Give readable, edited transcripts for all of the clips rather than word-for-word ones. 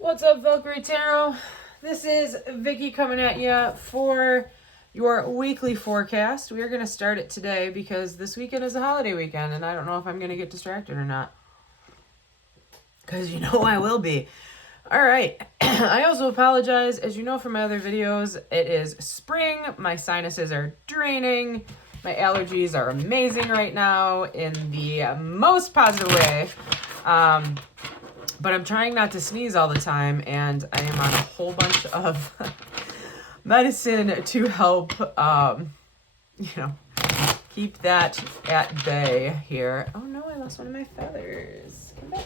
What's up, Valkyrie Tarot? This is Vicky coming at you for your weekly forecast. We are going to start it today because this weekend is a holiday weekend, and I don't know if I'm going to get distracted or not. Because you know I will be. All right. I also apologize. As you know from my other videos, it is spring. My sinuses are draining. My allergies are amazing right now in the most positive way. But I'm trying not to sneeze all the time, and I am on a whole bunch of medicine to help, keep that at bay here. Oh no, I lost one of my feathers. Come back.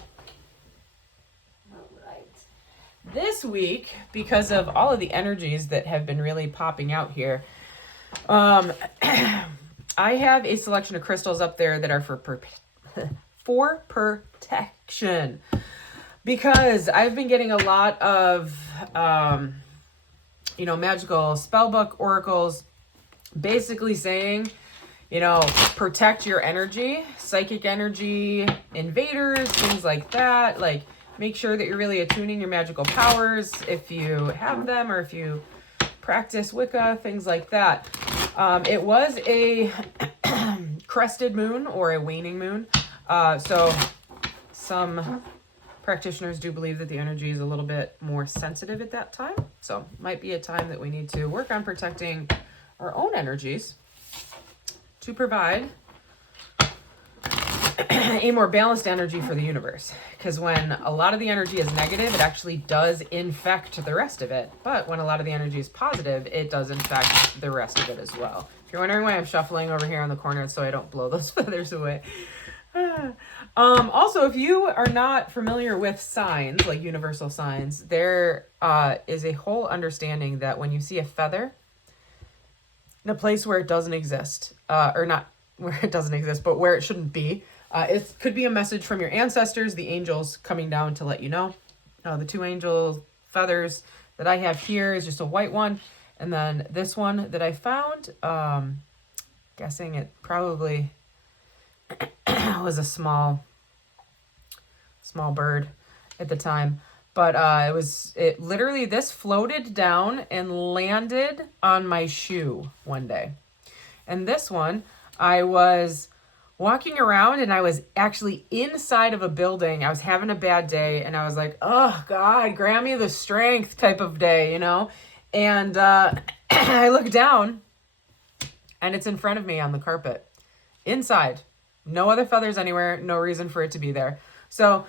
All right. This week, because of all of the energies that have been really popping out here, I have a selection of crystals up there that are for protection. Because I've been getting a lot of, magical spellbook oracles basically saying, protect your energy, psychic energy, invaders, things like that. Like, make sure that you're really attuning your magical powers if you have them or if you practice Wicca, things like that. It was a crested moon or a waning moon. So some practitioners do believe that the energy is a little bit more sensitive at that time. So might be a time that we need to work on protecting our own energies to provide a more balanced energy for the universe. Because when a lot of the energy is negative, it actually does infect the rest of it. But when a lot of the energy is positive, it does infect the rest of it as well. If you're wondering why I'm shuffling over here on the corner, it's so I don't blow those feathers away. Also, if you are not familiar with signs, like universal signs, there is a whole understanding that when you see a feather in a place where it doesn't exist, or not where it doesn't exist, but where it shouldn't be, it could be a message from your ancestors, the angels coming down to let you know. The two angel feathers that I have here is just a white one, and then this one that I found, guessing it probably was a small bird at the time, but it literally, this floated down and landed on my shoe one day. And this one, I was walking around and I was actually inside of a building. I was having a bad day and I was like, oh God, grant me the strength type of day, and I look down and it's in front of me on the carpet inside. No other feathers anywhere, no reason for it to be there. So,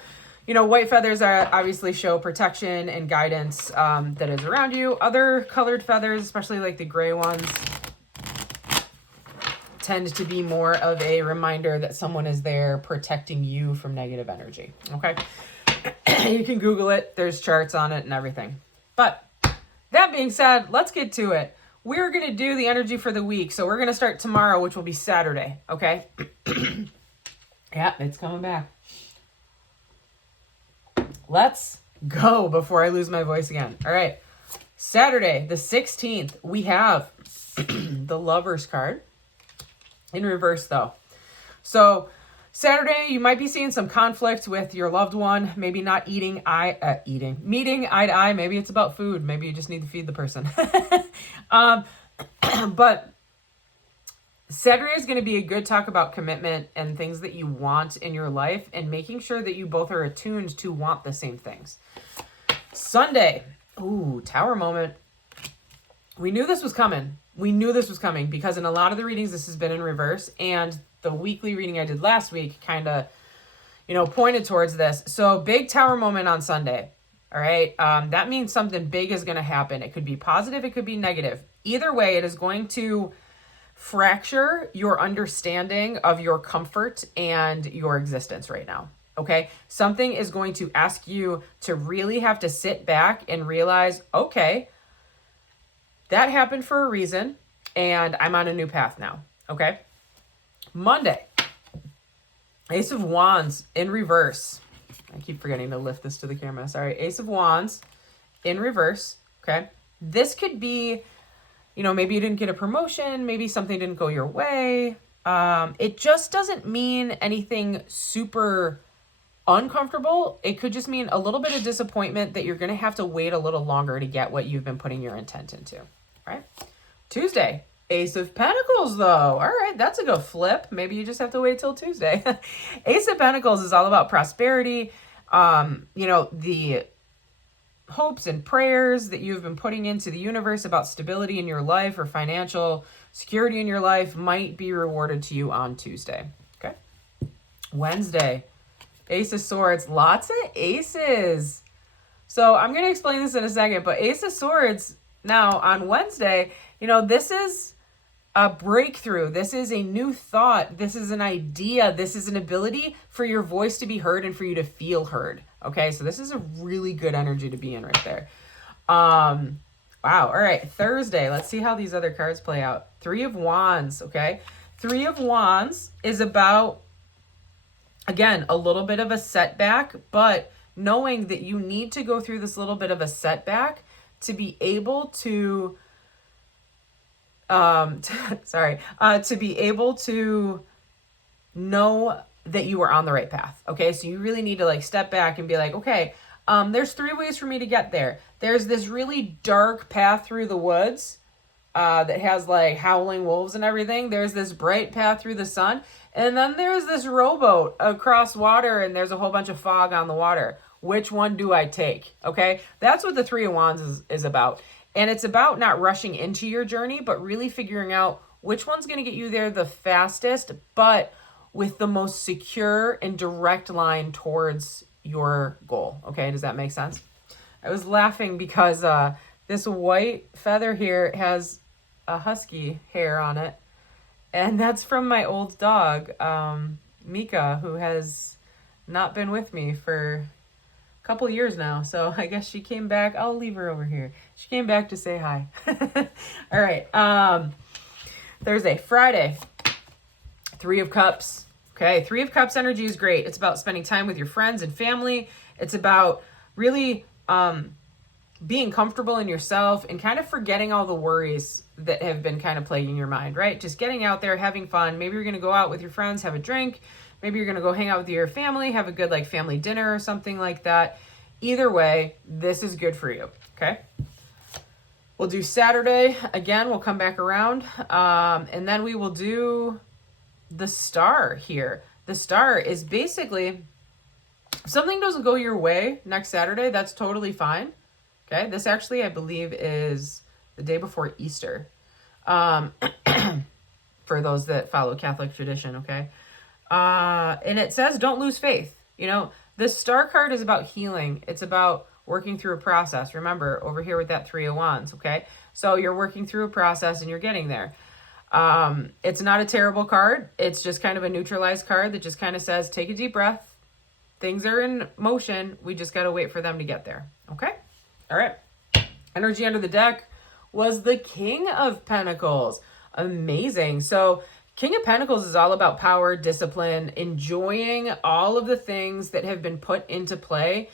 white feathers obviously show protection and guidance that is around you. Other colored feathers, especially like the gray ones, tend to be more of a reminder that someone is there protecting you from negative energy, okay? You can Google it. There's charts on it and everything. But that being said, let's get to it. We're going to do the energy for the week. So we're going to start tomorrow, which will be Saturday, okay? Yeah, it's coming back. Let's go before I lose my voice again. All right. Saturday, the 16th, we have the Lovers card in reverse, though. So Saturday, you might be seeing some conflict with your loved one. Maybe not meeting eye to eye. Maybe it's about food. Maybe you just need to feed the person. But Saturday is going to be a good talk about commitment and things that you want in your life and making sure that you both are attuned to want the same things. Sunday, Tower moment. We knew this was coming. Because in a lot of the readings, this has been in reverse, and the weekly reading I did last week kind of, pointed towards this. So big Tower moment on Sunday. All right. That means something big is going to happen. It could be positive. It could be negative. Either way, it is going to fracture your understanding of your comfort and your existence right now. Okay. Something is going to ask you to really have to sit back and realize, okay, that happened for a reason and I'm on a new path now. Okay. Monday, Ace of Wands in reverse. I keep forgetting to lift this to the camera. Sorry. Ace of Wands in reverse. Okay. This could be, maybe you didn't get a promotion. Maybe something didn't go your way. It just doesn't mean anything super uncomfortable, it could just mean a little bit of disappointment that you're going to have to wait a little longer to get what you've been putting your intent into. All right. Tuesday, Ace of Pentacles, though. All right, that's a good flip. Maybe you just have to wait till Tuesday. Ace of Pentacles is all about prosperity. The hopes and prayers that you've been putting into the universe about stability in your life or financial security in your life might be rewarded to you on Tuesday. Okay. Wednesday, Ace of Swords. Lots of aces. So I'm going to explain this in a second, but Ace of Swords now on Wednesday, this is a breakthrough. This is a new thought. This is an idea. This is an ability for your voice to be heard and for you to feel heard. Okay, so this is a really good energy to be in right there. Wow. All right, Thursday. Let's see how these other cards play out. Three of Wands. Okay, Three of Wands is about, again, a little bit of a setback, but knowing that you need to go through this little bit of a setback to be able to to be able to know that you are on the right path. Okay, so you really need to step back and be like, okay, there's three ways for me to get there. There's this really dark path through the woods that has howling wolves and everything. There's this bright path through the sun, and then there's this rowboat across water, and there's a whole bunch of fog on the water. Which one do I take? Okay, that's what the Three of Wands is about. And it's about not rushing into your journey, but really figuring out which one's going to get you there the fastest, but with the most secure and direct line towards your goal. Okay, does that make sense? I was laughing because this white feather here has a husky hair on it. And that's from my old dog, Mika, who has not been with me for couple years now, so I guess she came back. I'll leave her over here. She came back to say hi. All right. Thursday, Friday, Three of Cups. Okay, Three of Cups energy is great. It's about spending time with your friends and family. It's about really being comfortable in yourself and kind of forgetting all the worries that have been kind of plaguing your mind, right? Just getting out there, having fun. Maybe you're going to go out with your friends, have a drink. Maybe you're going to go hang out with your family, have a good family dinner or something like that. Either way, this is good for you. Okay. We'll do Saturday. Again, we'll come back around. And then we will do the star here. The star is basically, if something doesn't go your way next Saturday, that's totally fine. Okay. This actually, I believe, is the day before Easter. For those that follow Catholic tradition. Okay. And it says, don't lose faith. The star card is about healing. It's about working through a process. Remember, over here with that Three of Wands, okay? So you're working through a process and you're getting there. It's not a terrible card. It's just kind of a neutralized card that just kind of says, take a deep breath. Things are in motion. We just got to wait for them to get there. Okay? All right. Energy under the deck was the King of Pentacles. Amazing. So King of Pentacles is all about power, discipline, enjoying all of the things that have been put into play,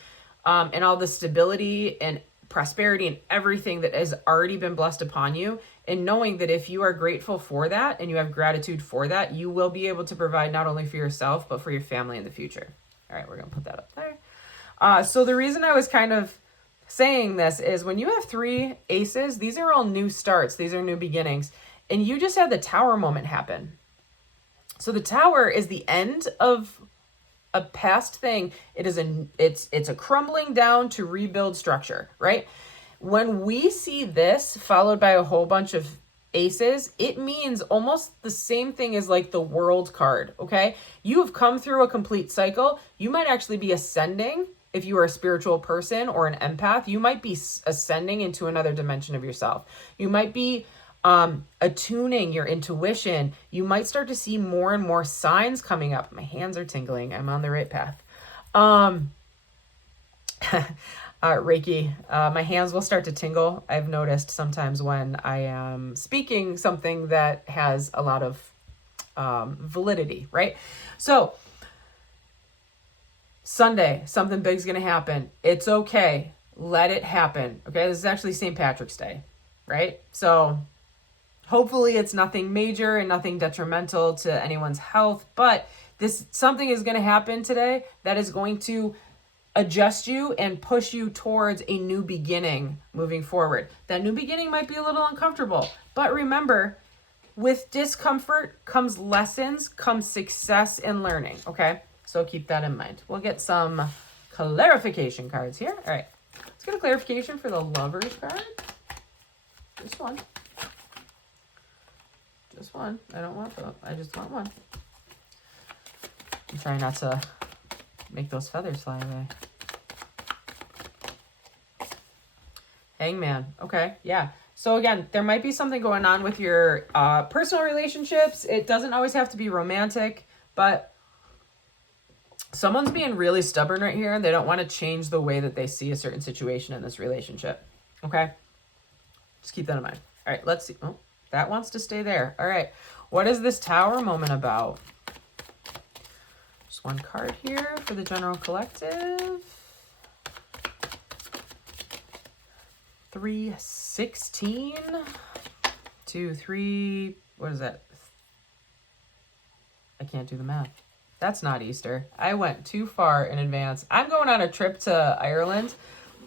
and all the stability and prosperity and everything that has already been blessed upon you. And knowing that if you are grateful for that and you have gratitude for that, you will be able to provide not only for yourself, but for your family in the future. All right, we're going to put that up there. So the reason I was kind of saying this is when you have three aces, these are all new starts. These are new beginnings. And you just had the Tower moment happen. So the Tower is the end of a past thing. It's a crumbling down to rebuild structure, right? When we see this followed by a whole bunch of aces, it means almost the same thing as the World card, okay? You have come through a complete cycle. You might actually be ascending. If you are a spiritual person or an empath, you might be ascending into another dimension of yourself. You might be attuning your intuition. You might start to see more and more signs coming up. My hands are tingling. I'm on the right path. Reiki, my hands will start to tingle. I've noticed sometimes when I am speaking something that has a lot of validity, right? So Sunday, something big's going to happen. It's okay. Let it happen. Okay. This is actually St. Patrick's Day, right? So hopefully it's nothing major and nothing detrimental to anyone's health, but Something is going to happen today that is going to adjust you and push you towards a new beginning moving forward. That new beginning might be a little uncomfortable, but remember, with discomfort comes lessons, comes success and learning, okay? So keep that in mind. We'll get some clarification cards here. All right, let's get a clarification for the Lovers card. Just one. Just one. I don't want both. I just want one. I'm trying not to make those feathers fly away. Hangman. Okay, yeah. So again, there might be something going on with your personal relationships. It doesn't always have to be romantic, but someone's being really stubborn right here and they don't want to change the way that they see a certain situation in this relationship. Okay? Just keep that in mind. All right, let's see. Oh, that wants to stay there. All right. What is this Tower moment about? Just one card here for the general collective. 316 to 3, what is that? I can't do the math. That's not Easter. I went too far in advance. I'm going on a trip to Ireland,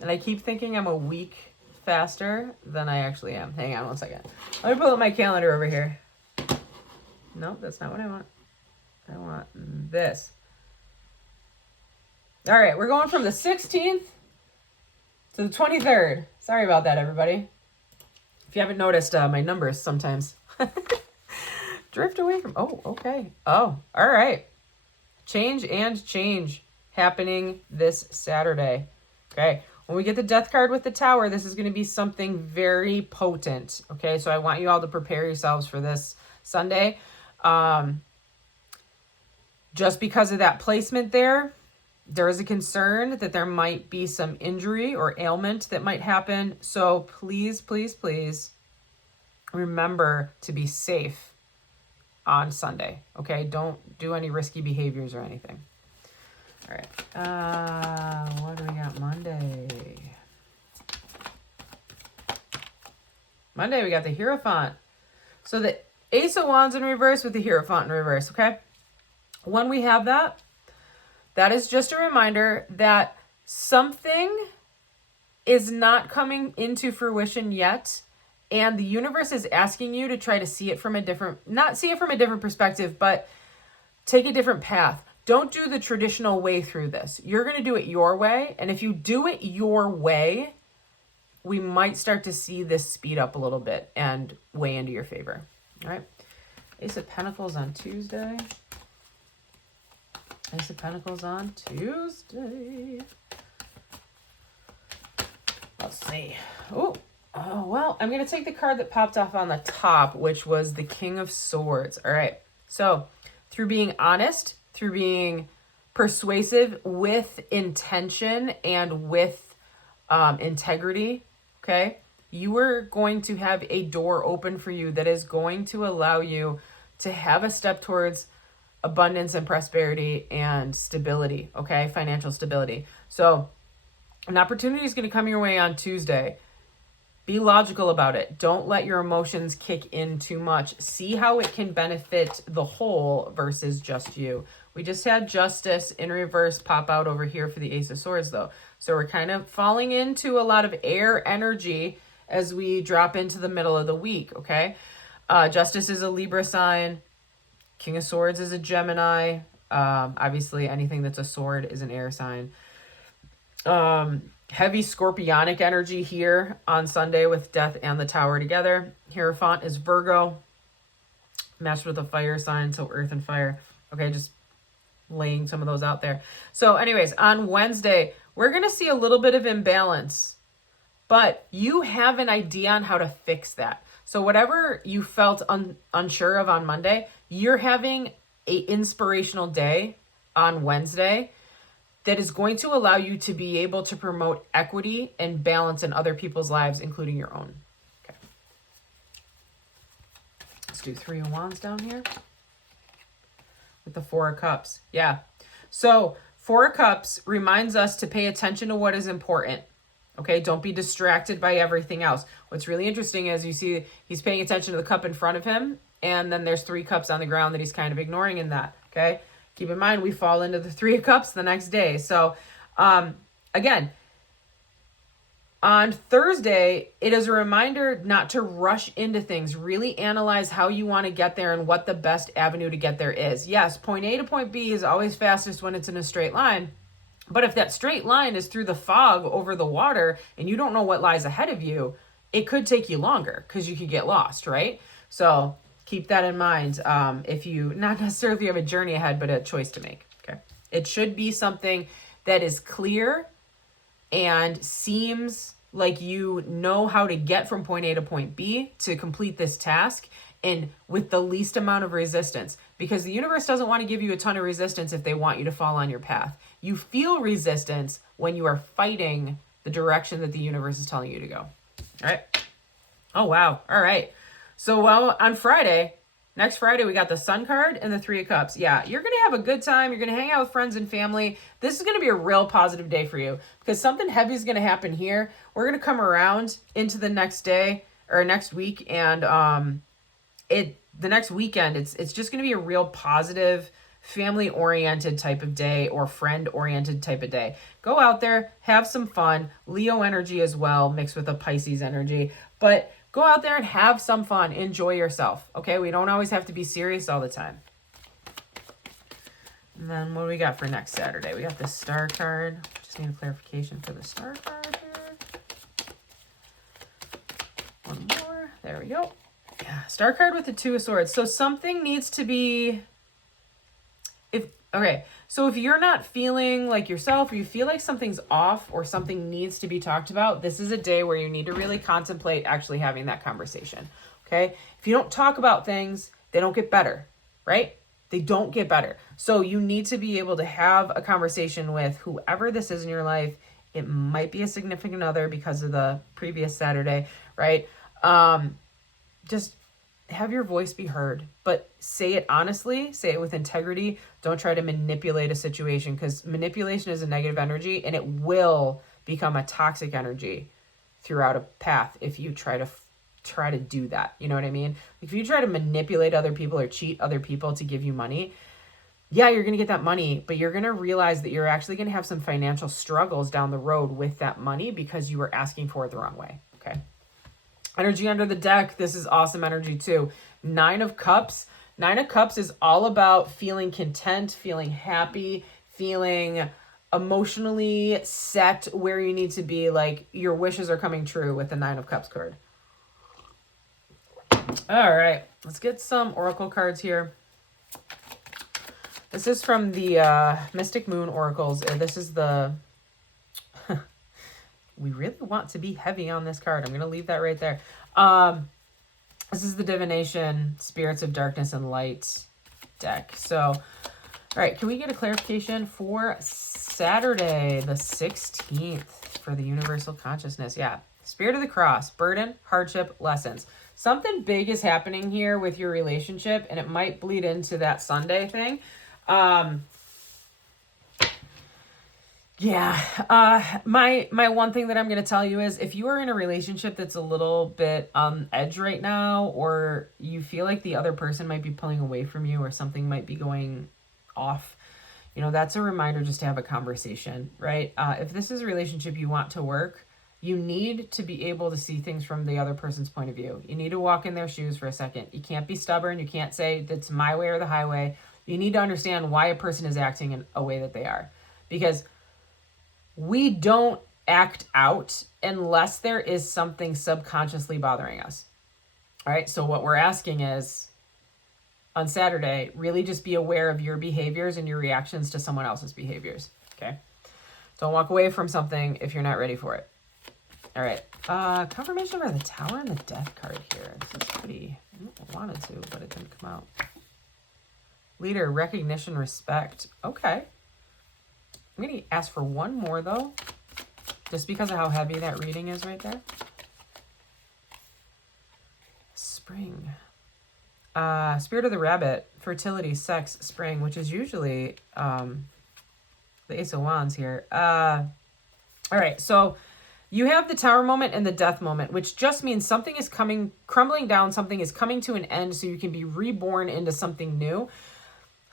and I keep thinking I'm a week faster than I actually am. Hang on one second. Let me pull up my calendar over here. Nope, that's not what I want. I want this. All right, we're going from the 16th to the 23rd. Sorry about that, everybody. If you haven't noticed, my numbers sometimes drift away from... Oh, okay. Oh, all right. Change happening this Saturday. Okay. When we get the Death card with the Tower, this is going to be something very potent. Okay, so I want you all to prepare yourselves for this Sunday. Just because of that placement there is a concern that there might be some injury or ailment that might happen. So please, please, please remember to be safe on Sunday. Okay, don't do any risky behaviors or anything. All right. What do we got Monday? Monday, we got the Hierophant. So the Ace of Wands in reverse with the Hierophant in reverse, okay? When we have that, that is just a reminder that something is not coming into fruition yet, and the universe is asking you to try to see it from a different, not see it from a different perspective, but take a different path. Don't do the traditional way through this. You're going to do it your way, and if you do it your way, we might start to see this speed up a little bit and weigh into your favor. All right. Ace of Pentacles on Tuesday. Ace of Pentacles on Tuesday. Let's see. Oh, well, I'm going to take the card that popped off on the top, which was the King of Swords. All right. So through being honest, through being persuasive with intention and with integrity, okay, you are going to have a door open for you that is going to allow you to have a step towards abundance and prosperity and stability, okay? Financial stability. So an opportunity is going to come your way on Tuesday. Be logical about it. Don't let your emotions kick in too much. See how it can benefit the whole versus just you. We just had Justice in reverse pop out over here for the Ace of Swords, though. So we're kind of falling into a lot of air energy as we drop into the middle of the week, okay? Justice is a Libra sign. King of Swords is a Gemini. Obviously, anything that's a sword is an air sign. Heavy scorpionic energy here on Sunday with Death and the Tower together. Hierophant is Virgo. Matched with a fire sign, so earth and fire. Okay, just laying some of those out there. So anyways, on Wednesday, we're going to see a little bit of imbalance. But you have an idea on how to fix that. So whatever you felt unsure of on Monday, you're having an inspirational day on Wednesday that is going to allow you to be able to promote equity and balance in other people's lives, including your own. Okay. Let's do 3 of Wands down here with the 4 of Cups. Yeah. So 4 of Cups reminds us to pay attention to what is important. Okay, don't be distracted by everything else. What's really interesting is you see he's paying attention to the cup in front of him, and then there's 3 cups on the ground that he's kind of ignoring in that, okay? Keep in mind, we fall into the Three of Cups the next day. So, again, on Thursday, it is a reminder not to rush into things. Really analyze how you want to get there and what the best avenue to get there is. Yes, point A to point B is always fastest when it's in a straight line. But if that straight line is through the fog over the water and you don't know what lies ahead of you, it could take you longer because you could get lost, right? So keep that in mind. If you not necessarily have a journey ahead, but a choice to make. Okay. It should be something that is clear and seems like you know how to get from point A to point B to complete this task and with the least amount of resistance, because the universe doesn't want to give you a ton of resistance if they want you to fall on your path. You feel resistance when you are fighting the direction that the universe is telling you to go. All right. Oh, wow. All right. So, well, on Friday, next Friday, we got the Sun card and the Three of Cups. Yeah, you're going to have a good time. You're going to hang out with friends and family. This is going to be a real positive day for you because something heavy is going to happen here. We're going to come around into the next day or next week, and the next weekend, it's just going to be a real positive, family-oriented type of day or friend-oriented type of day. Go out there, have some fun. Leo energy as well, mixed with a Pisces energy. But go out there and have some fun. Enjoy yourself, okay? We don't always have to be serious all the time. And then what do we got for next Saturday? We got the Star card. Just need a clarification for the Star card here. One more. There we go. Yeah, Star card with the Two of Swords. So something needs to be... So if you're not feeling like yourself, or you feel like something's off or something needs to be talked about, this is a day where you need to really contemplate actually having that conversation, okay? If you don't talk about things, they don't get better, right? They don't get better. So you need to be able to have a conversation with whoever this is in your life. It might be a significant other because of the previous Saturday, right? Just have your voice be heard, but say it honestly, say it with integrity. Don't try to manipulate a situation, because manipulation is a negative energy and it will become a toxic energy throughout a path if you try to do that. You know what I mean? If you try to manipulate other people or cheat other people to give you money, yeah, you're going to get that money, but you're going to realize that you're actually going to have some financial struggles down the road with that money because you were asking for it the wrong way. Okay. Energy under the deck. This is awesome energy too. Nine of Cups. Nine of Cups is all about feeling content, feeling happy, feeling emotionally set where you need to be. Like your wishes are coming true with the Nine of Cups card. All right. Let's get some oracle cards here. This is from the Mystic Moon Oracles. This is the... We really want to be heavy on this card. I'm going to leave that right there. This is the Divination, Spirits of Darkness and Light deck. So, all right, can we get a clarification for Saturday, the 16th, for the Universal Consciousness? Yeah. Spirit of the Cross, burden, hardship, lessons. Something big is happening here with your relationship, and it might bleed into that Sunday thing. My one thing that I'm going to tell you is if you are in a relationship that's a little bit on edge right now, or you feel like the other person might be pulling away from you or something might be going off, that's a reminder just to have a conversation, right? If this is a relationship you want to work, you need to be able to see things from the other person's point of view. You need to walk in their shoes for a second. You can't be stubborn. You can't say that's my way or the highway. You need to understand why a person is acting in a way that they are, because we don't act out unless there is something subconsciously bothering us. All right. So what we're asking is on Saturday, really just be aware of your behaviors and your reactions to someone else's behaviors. Okay. Don't walk away from something if you're not ready for it. All right. Confirmation for the Tower and the Death card here. This is pretty, I wanted to, but it didn't come out. Leader, recognition, respect. Okay. I'm going to ask for one more, though, just because of how heavy that reading is right there. Spring. Spirit of the Rabbit, fertility, sex, spring, which is usually the Ace of Wands here. All right, so you have the Tower moment and the Death moment, which just means something is crumbling down, something is coming to an end so you can be reborn into something new.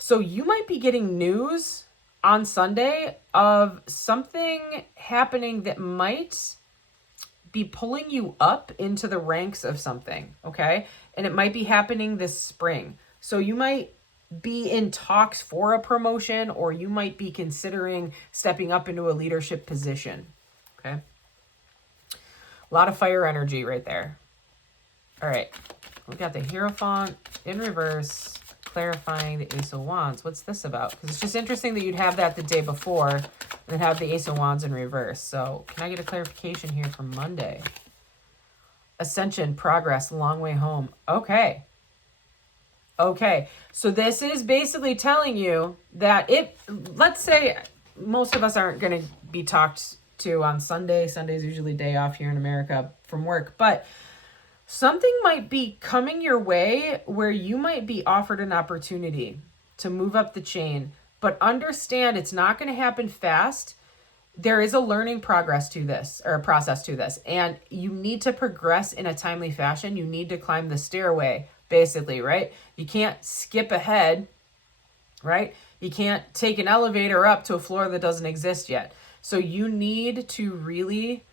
So you might be getting news on Sunday of something happening that might be pulling you up into the ranks of something, okay? And it might be happening this spring. So you might be in talks for a promotion, or you might be considering stepping up into a leadership position, okay? A lot of fire energy right there. All right, we got the Hierophant in reverse, clarifying the Ace of Wands. What's this about? Because it's just interesting that you'd have that the day before and then have the Ace of Wands in reverse. So can I get a clarification here for Monday? Ascension, progress, long way home. Okay. Okay. So this is basically telling you that let's say most of us aren't going to be talked to on Sunday. Sunday's usually day off here in America from work, but something might be coming your way where you might be offered an opportunity to move up the chain, but understand it's not going to happen fast. There is a learning process to this, and you need to progress in a timely fashion. You need to climb the stairway, basically, right? You can't skip ahead, right? You can't take an elevator up to a floor that doesn't exist yet. So you need to really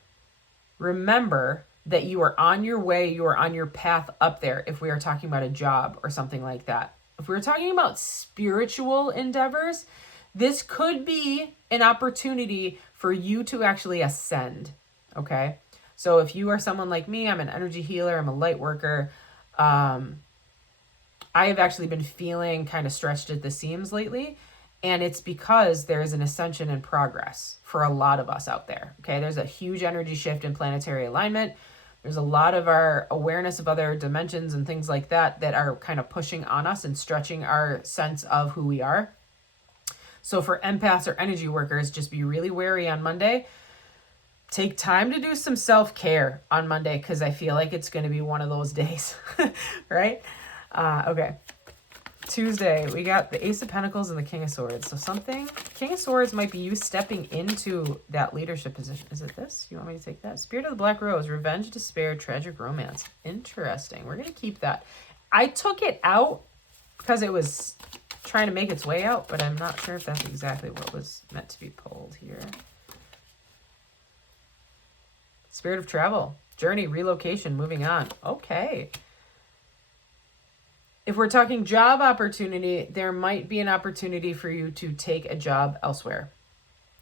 remember that you are on your way, you are on your path up there if we are talking about a job or something like that. If we're talking about spiritual endeavors, this could be an opportunity for you to actually ascend, okay? So if you are someone like me, I'm an energy healer, I'm a light worker. I have actually been feeling kind of stretched at the seams lately, and it's because there is an ascension in progress for a lot of us out there, okay? There's a huge energy shift in planetary alignment. There's a lot of our awareness of other dimensions and things like that that are kind of pushing on us and stretching our sense of who we are. So for empaths or energy workers, just be really wary on Monday. Take time to do some self-care on Monday, because I feel like it's going to be one of those days, right? Okay. Tuesday, we got the Ace of Pentacles and the King of Swords. So King of Swords might be you stepping into that leadership position. Is it this? You want me to take that? Spirit of the Black Rose, revenge, despair, tragic romance. Interesting. We're going to keep that. I took it out because it was trying to make its way out, but I'm not sure if that's exactly what was meant to be pulled here. Spirit of travel, journey, relocation, moving on. Okay. If we're talking job opportunity, there might be an opportunity for you to take a job elsewhere,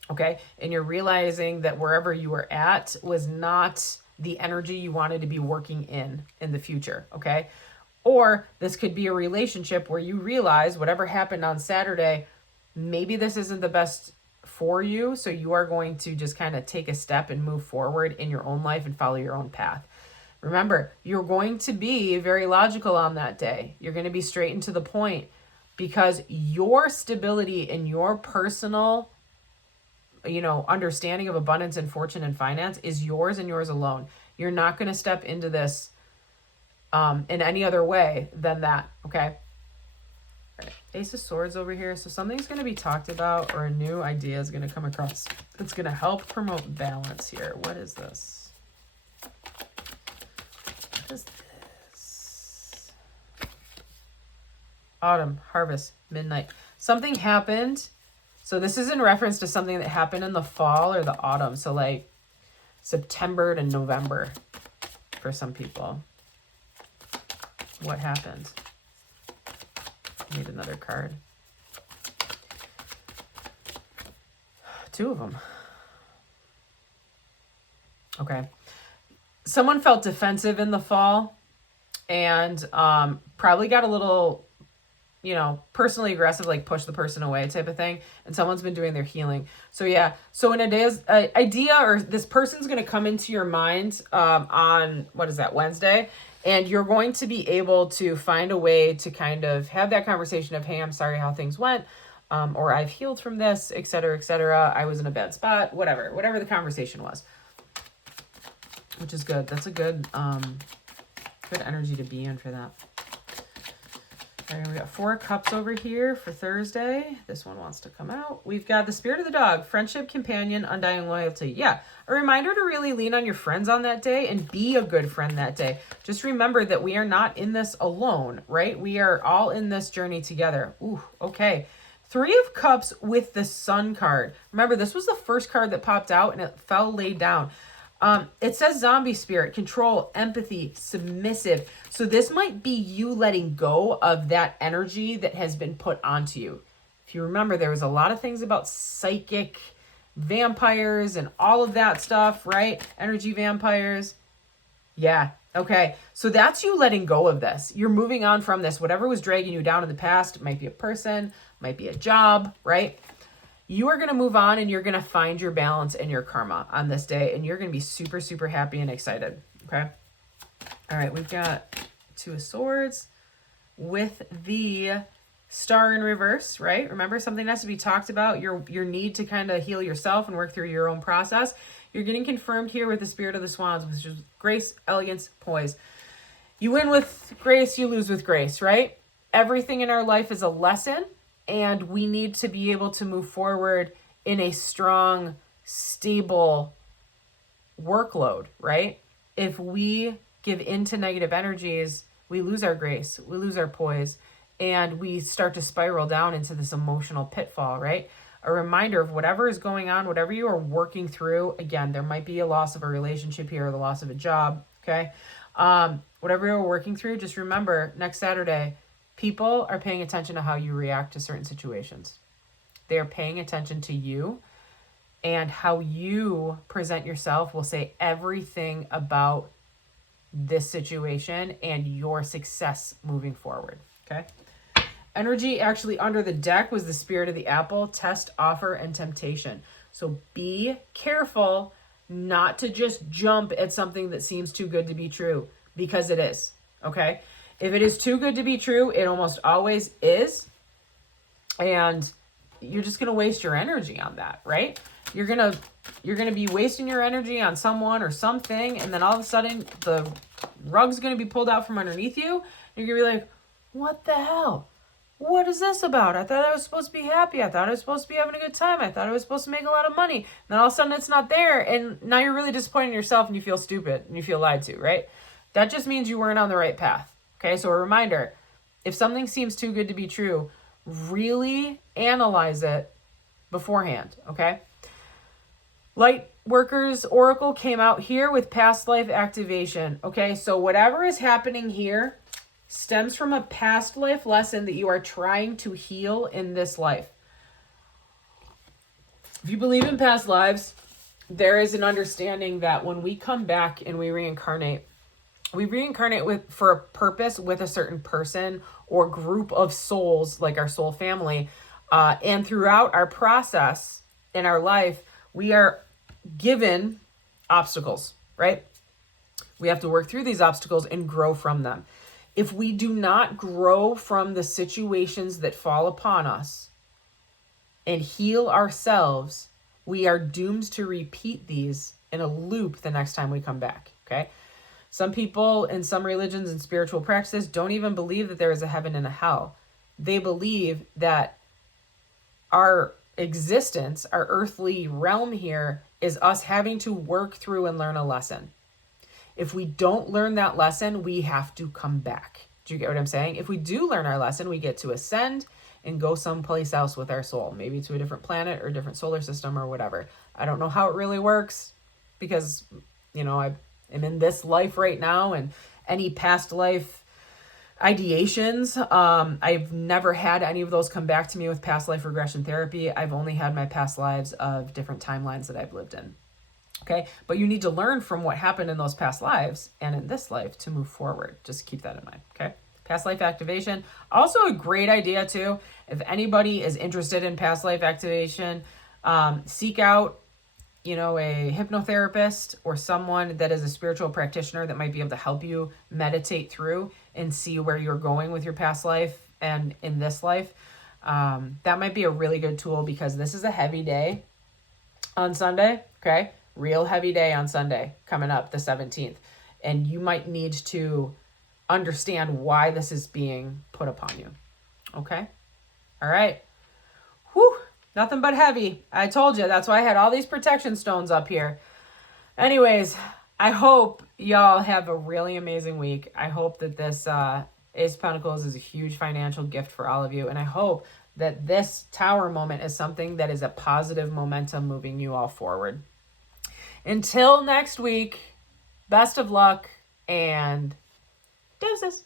okay? And you're realizing that wherever you were at was not the energy you wanted to be working in the future, okay? Or this could be a relationship where you realize whatever happened on Saturday, maybe this isn't the best for you, so you are going to just kind of take a step and move forward in your own life and follow your own path. Remember, you're going to be very logical on that day. You're going to be straight and to the point, because your stability and your personal, understanding of abundance and fortune and finance is yours and yours alone. You're not going to step into this in any other way than that, okay? Right. Ace of Swords over here. So something's going to be talked about, or a new idea is going to come across. It's going to help promote balance here. What is this? What is this? Autumn, harvest, midnight. Something happened. So this is in reference to something that happened in the fall or the autumn. So like September to November for some people. What happened? Need another card. Two of them. Okay. Someone felt defensive in the fall and probably got a little, personally aggressive, like push the person away type of thing. And someone's been doing their healing. So yeah. So in a day's idea, or this person's going to come into your mind on, Wednesday. And you're going to be able to find a way to kind of have that conversation of, hey, I'm sorry how things went. Or I've healed from this, et cetera, et cetera. I was in a bad spot, whatever the conversation was. Which is good. That's a good energy to be in for that. All right, we got 4 cups over here for Thursday. This one wants to come out. We've got the spirit of the dog, friendship, companion, undying loyalty. Yeah, a reminder to really lean on your friends on that day and be a good friend that day. Just remember that we are not in this alone, right? We are all in this journey together. Ooh, okay. 3 of Cups with the Sun card. Remember, this was the first card that popped out and it fell laid down. It says zombie spirit, control, empathy, submissive. So this might be you letting go of that energy that has been put onto you. If you remember, there was a lot of things about psychic vampires and all of that stuff, right? Energy vampires. Yeah. Okay. So that's you letting go of this. You're moving on from this. Whatever was dragging you down in the past, might be a person, might be a job, right? You are going to move on and you're going to find your balance and your karma on this day. And you're going to be super, super happy and excited. Okay. All right. We've got 2 of Swords with the Star in reverse, right? Remember, something has to be talked about. Your need to kind of heal yourself and work through your own process. You're getting confirmed here with the Spirit of the Swans, which is grace, elegance, poise. You win with grace, you lose with grace, right? Everything in our life is a lesson. And we need to be able to move forward in a strong, stable workload, right? If we give into negative energies, we lose our grace, we lose our poise, and we start to spiral down into this emotional pitfall, right? A reminder of whatever is going on, whatever you are working through. Again, there might be a loss of a relationship here, or the loss of a job, okay? Whatever you're working through, just remember, next Saturday, people are paying attention to how you react to certain situations. They are paying attention to you, and how you present yourself will say everything about this situation and your success moving forward. Okay. Energy actually under the deck was the spirit of the apple, test, offer, and temptation. So be careful not to just jump at something that seems too good to be true, because it is. Okay. If it is too good to be true, it almost always is. And you're just going to waste your energy on that, right? You're going to be wasting your energy on someone or something, and then all of a sudden the rug's going to be pulled out from underneath you. You're going to be like, "What the hell? What is this about? I thought I was supposed to be happy. I thought I was supposed to be having a good time. I thought I was supposed to make a lot of money." And then all of a sudden it's not there, and now you're really disappointed in yourself and you feel stupid and you feel lied to, right? That just means you weren't on the right path. Okay, so a reminder, if something seems too good to be true, really analyze it beforehand, okay? Light Workers Oracle came out here with past life activation, okay? So whatever is happening here stems from a past life lesson that you are trying to heal in this life. If you believe in past lives, there is an understanding that when we come back and we reincarnate for a purpose with a certain person or group of souls, like our soul family. And throughout our process in our life, we are given obstacles, right? We have to work through these obstacles and grow from them. If we do not grow from the situations that fall upon us and heal ourselves, we are doomed to repeat these in a loop the next time we come back, okay? Some people in some religions and spiritual practices don't even believe that there is a heaven and a hell. They believe that our existence, our earthly realm here, is us having to work through and learn a lesson. If we don't learn that lesson, we have to come back. Do you get what I'm saying? If we do learn our lesson, we get to ascend and go someplace else with our soul, maybe to a different planet or a different solar system or whatever. I don't know how it really works because, I'm in this life right now, and any past life ideations, I've never had any of those come back to me with past life regression therapy. I've only had my past lives of different timelines that I've lived in. Okay. But you need to learn from what happened in those past lives and in this life to move forward. Just keep that in mind. Okay. Past life activation. Also a great idea too. If anybody is interested in past life activation, seek out a hypnotherapist or someone that is a spiritual practitioner that might be able to help you meditate through and see where you're going with your past life and in this life. That might be a really good tool because this is a heavy day on Sunday. Okay. Real heavy day on Sunday coming up the 17th. And you might need to understand why this is being put upon you. Okay? All right. Whew. Nothing but heavy. I told you. That's why I had all these protection stones up here. Anyways, I hope y'all have a really amazing week. I hope that this Ace of Pentacles is a huge financial gift for all of you. And I hope that this Tower moment is something that is a positive momentum moving you all forward. Until next week, best of luck and deuces.